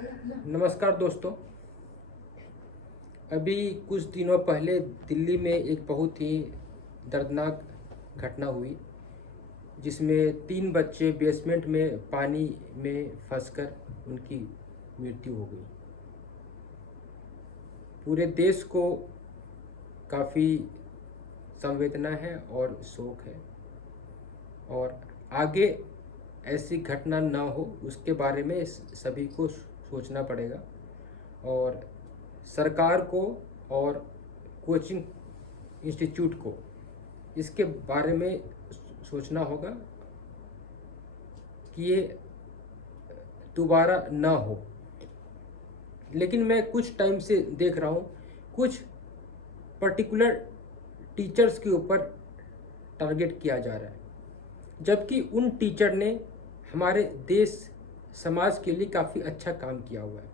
नमस्कार दोस्तों। अभी कुछ दिनों पहले दिल्ली में एक बहुत ही दर्दनाक घटना हुई, जिसमें 3 बच्चे बेसमेंट में पानी में फंसकर उनकी मृत्यु हो गई। पूरे देश को काफ़ी संवेदना है और शोक है, और आगे ऐसी घटना ना हो उसके बारे में सभी को सोचना पड़ेगा। और सरकार को और कोचिंग इंस्टीट्यूट को इसके बारे में सोचना होगा कि ये दोबारा ना हो। लेकिन मैं कुछ टाइम से देख रहा हूँ, कुछ पर्टिकुलर टीचर्स के ऊपर टारगेट किया जा रहा है, जबकि उन टीचर ने हमारे देश समाज के लिए काफ़ी अच्छा काम किया हुआ है।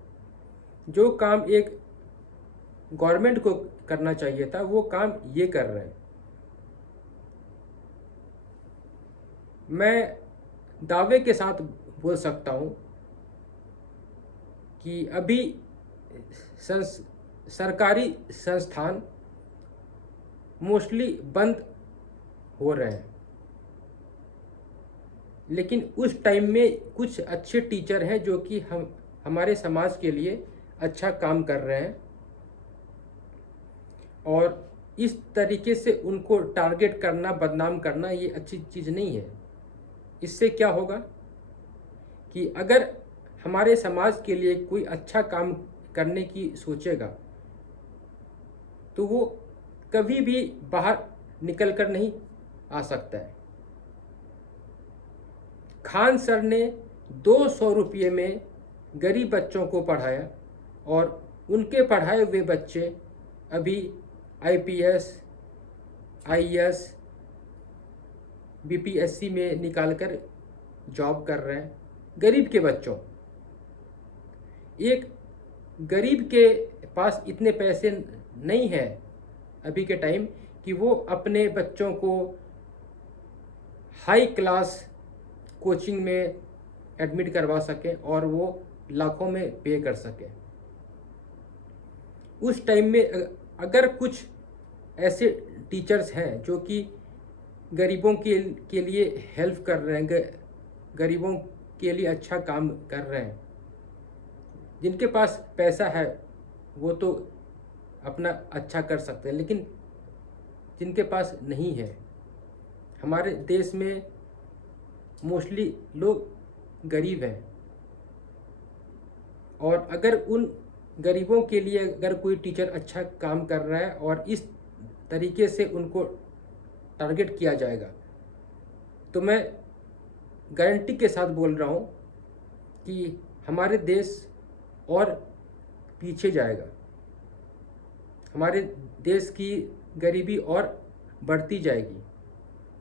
जो काम एक गवर्नमेंट को करना चाहिए था वो काम ये कर रहे हैं। मैं दावे के साथ बोल सकता हूँ कि अभी सरकारी संस्थान मोस्टली बंद हो रहे हैं, लेकिन उस टाइम में कुछ अच्छे टीचर हैं जो कि हमारे समाज के लिए अच्छा काम कर रहे हैं, और इस तरीके से उनको टारगेट करना, बदनाम करना, ये अच्छी चीज़ नहीं है। इससे क्या होगा कि अगर हमारे समाज के लिए कोई अच्छा काम करने की सोचेगा तो वो कभी भी बाहर निकल कर नहीं आ सकता है। खान सर ने 200 रुपये में गरीब बच्चों को पढ़ाया, और उनके पढ़ाए हुए बच्चे अभी आईपीएस, आईएएस, बीपीएससी में निकालकर जॉब कर रहे हैं। गरीब के बच्चों, एक गरीब के पास इतने पैसे नहीं है अभी के टाइम कि वो अपने बच्चों को हाई क्लास कोचिंग में एडमिट करवा सके और वो लाखों में पे कर सके। उस टाइम में अगर कुछ ऐसे टीचर्स हैं जो कि गरीबों के लिए हेल्प कर रहे हैं, गरीबों के लिए अच्छा काम कर रहे हैं, जिनके पास पैसा है वो तो अपना अच्छा कर सकते हैं, लेकिन जिनके पास नहीं है, हमारे देश में मोस्टली लोग गरीब हैं, और अगर उन गरीबों के लिए अगर कोई टीचर अच्छा काम कर रहा है और इस तरीके से उनको टारगेट किया जाएगा, तो मैं गारंटी के साथ बोल रहा हूँ कि हमारे देश और पीछे जाएगा। हमारे देश की गरीबी और बढ़ती जाएगी।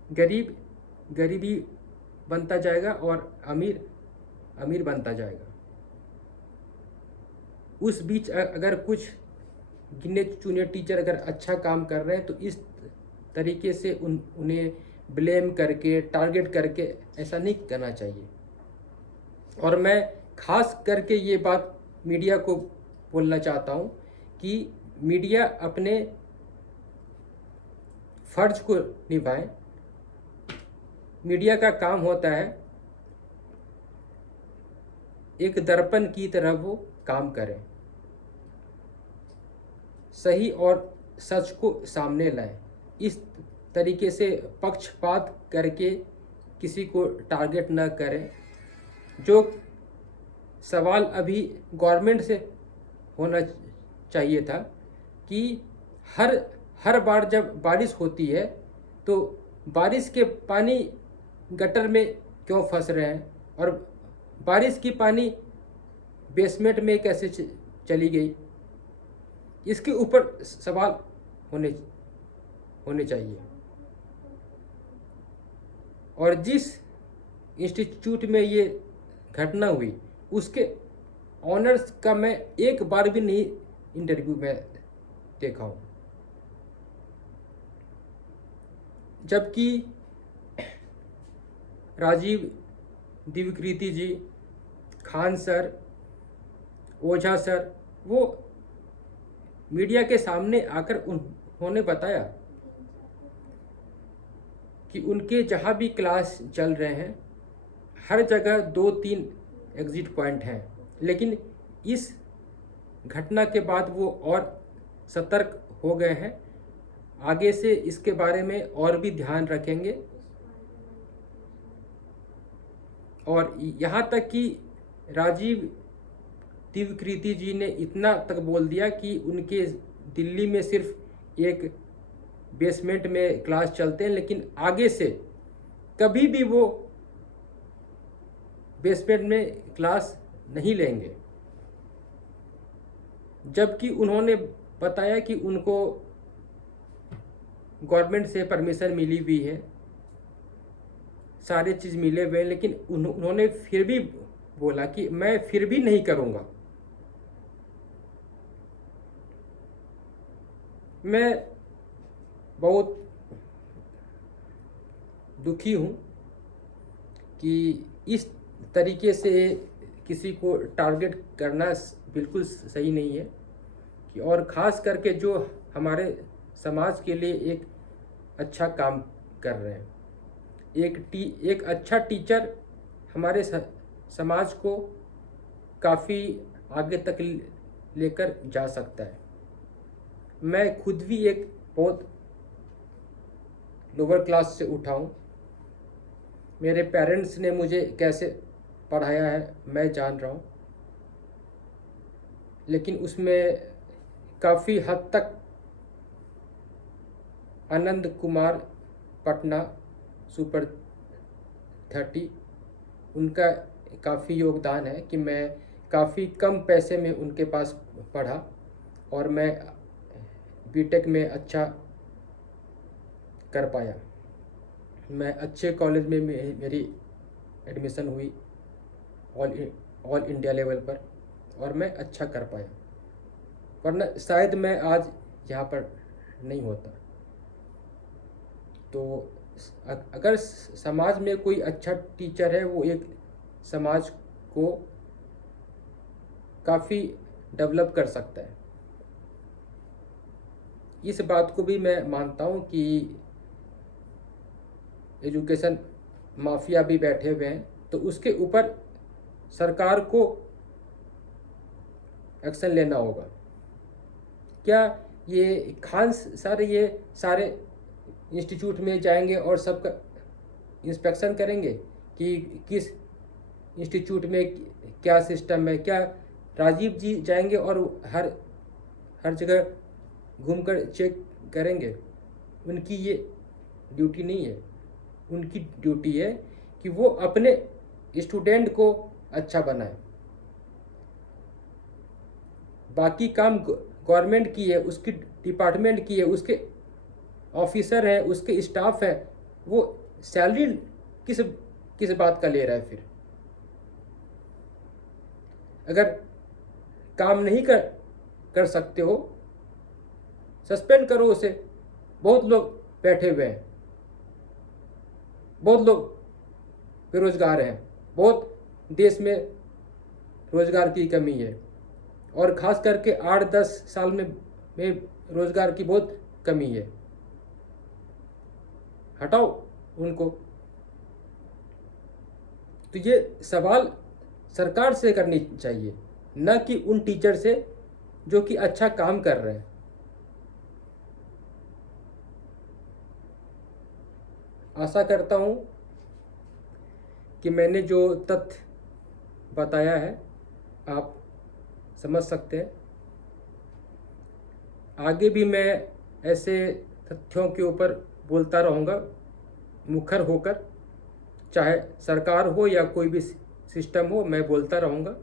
गरीब गरीबी बनता जाएगा और अमीर अमीर बनता जाएगा। उस बीच अगर कुछ गिने चुने टीचर अगर अच्छा काम कर रहे हैं तो इस तरीके से उन्हें ब्लेम करके, टारगेट करके ऐसा नहीं करना चाहिए। और मैं खास करके ये बात मीडिया को बोलना चाहता हूँ कि मीडिया अपने फर्ज को निभाए। मीडिया का काम होता है एक दर्पण की तरह वो काम करें, सही और सच को सामने लाएं। इस तरीके से पक्षपात करके किसी को टारगेट न करें। जो सवाल अभी गवर्नमेंट से होना चाहिए था कि हर बार जब बारिश होती है तो बारिश के पानी गटर में क्यों फंस रहे हैं, और बारिश की पानी बेसमेंट में कैसे चली गई, इसके ऊपर सवाल होने चाहिए। और जिस इंस्टीट्यूट में ये घटना हुई उसके ऑनर्स का मैं एक बार भी नहीं इंटरव्यू में देखा हूँ, जबकि राजीव, दिव्यकृति जी, खान सर, ओझा सर, वो मीडिया के सामने आकर उन्होंने बताया कि उनके जहाँ भी क्लास चल रहे हैं हर जगह 2-3 एग्ज़िट पॉइंट हैं, लेकिन इस घटना के बाद वो और सतर्क हो गए हैं। आगे से इसके बारे में और भी ध्यान रखेंगे, और यहाँ तक कि राजीव तिवारी जी ने इतना तक बोल दिया कि उनके दिल्ली में सिर्फ एक बेसमेंट में क्लास चलते हैं, लेकिन आगे से कभी भी वो बेसमेंट में क्लास नहीं लेंगे। जबकि उन्होंने बताया कि उनको गवर्नमेंट से परमिशन मिली हुई है, सारे चीज़ मिले हुए हैं, लेकिन उन्होंने फिर भी बोला कि मैं फिर भी नहीं करूँगा। मैं बहुत दुखी हूँ कि इस तरीके से किसी को टारगेट करना बिल्कुल सही नहीं है, कि और ख़ास करके जो हमारे समाज के लिए एक अच्छा काम कर रहे हैं। एक अच्छा टीचर हमारे समाज को काफ़ी आगे तक लेकर जा सकता है। मैं खुद भी एक बहुत लोअर क्लास से उठा हूँ। मेरे पेरेंट्स ने मुझे कैसे पढ़ाया है मैं जान रहा हूँ, लेकिन उसमें काफ़ी हद तक आनंद कुमार पटना सुपर 30 उनका काफ़ी योगदान है कि मैं काफ़ी कम पैसे में उनके पास पढ़ा और मैं बीटेक में अच्छा कर पाया। मैं अच्छे कॉलेज में मेरी एडमिशन हुई ऑल इंडिया लेवल पर, और मैं अच्छा कर पाया, वरना शायद मैं आज यहाँ पर नहीं होता। तो अगर समाज में कोई अच्छा टीचर है, वो एक समाज को काफ़ी डेवलप कर सकता है। इस बात को भी मैं मानता हूँ कि एजुकेशन माफिया भी बैठे हुए हैं, तो उसके ऊपर सरकार को एक्शन लेना होगा। क्या ये खान सर ये सारे इंस्टीट्यूट में जाएंगे और सबका इंस्पेक्शन करेंगे कि किस इंस्टीट्यूट में क्या सिस्टम है? क्या राजीव जी जाएंगे और हर जगह घूमकर चेक करेंगे? उनकी ये ड्यूटी नहीं है। उनकी ड्यूटी है कि वो अपने स्टूडेंट को अच्छा बनाए। बाकी काम गवर्नमेंट की है, उसकी डिपार्टमेंट की है, उसके ऑफिसर है, उसके स्टाफ है, वो सैलरी किस बात का ले रहा है? फिर अगर काम नहीं कर सकते हो, सस्पेंड करो उसे। बहुत लोग बैठे हुए हैं, बहुत लोग बेरोजगार हैं, बहुत देश में रोजगार की कमी है, और ख़ास करके 8-10 साल में रोजगार की बहुत कमी है। हटाओ उनको। तो ये सवाल सरकार से करनी चाहिए, न कि उन टीचर से जो कि अच्छा काम कर रहे हैं। आशा करता हूँ कि मैंने जो तथ्य बताया है आप समझ सकते हैं। आगे भी मैं ऐसे तथ्यों के ऊपर बोलता रहूँगा, मुखर होकर, चाहे सरकार हो या कोई भी सिस्टम हो, मैं बोलता रहूँगा।